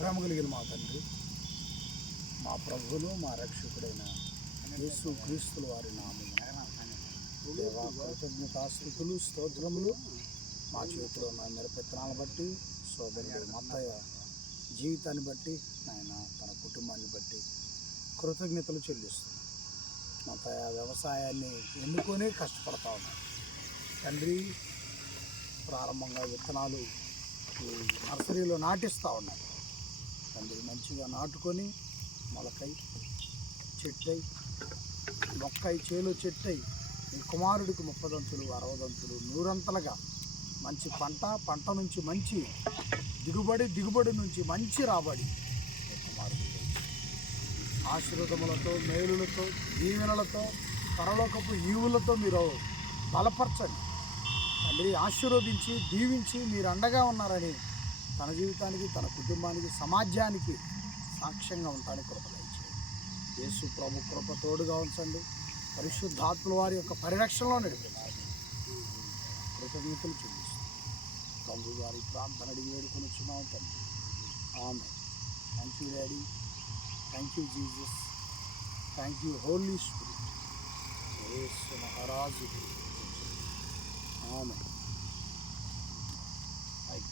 ప్రేమ కలిగిన మా తండ్రి, మా ప్రభువును మా రక్షకుడైన యేసు క్రీస్తుల వారి నామమున దేవా కృతజ్ఞతాస్తుతులు స్తోత్రములు మా చేతిలో ఉన్న నిరపెత్తనాలను బట్టి, సోదరుడు మత్తయ్య జీవితాన్ని బట్టి, ఆయన తన కుటుంబాన్ని బట్టి కృతజ్ఞతలు చెల్లిస్తున్నాం. మత్తయ్య వ్యవసాయాన్ని ఎన్నుకొనే కష్టపడతా ఉన్నాడు తండ్రి. ప్రారంభంగా విత్తనాలు ఈ నర్సరీలో నాటిస్తూ ఉన్నారు తండ్రి. మంచిగా నాటుకొని మొలకై చెట్టై మొక్కై చేలో చెట్టై ఈ కుమారుడికి 30 దంతులు 60 దంతులు 100 మంచి పంట నుంచి మంచి దిగుబడి నుంచి మంచి రాబడి కుమారుడి ఆశీర్వాదములతో, మేలులతో, దీవెనలతో, పరలోకపు ఈవులతో మీరు బలపరచండి తండ్రి. ఆశీర్వదించి దీవించి మీరు అండగా ఉన్నారని తన జీవితానికి, తన కుటుంబానికి, సమాజానికి సాక్ష్యంగా ఉండడానికి కృప దయచేయండి. యేసు ప్రభు కృప తోడుగా ఉంచండి. పరిశుద్ధాత్మల వారి యొక్క పరిరక్షణలో నడిపించండి. కృతజ్ఞతలు చెల్లిస్తాం. ప్రభు గారి ప్రార్థన అడిగి వేడుకొనిచున్నాం తండ్రి. Amen. Thank you daddy. Thank you Jesus. Thank you Holy Spirit. యేసు మహారాజు. ఆమేన్.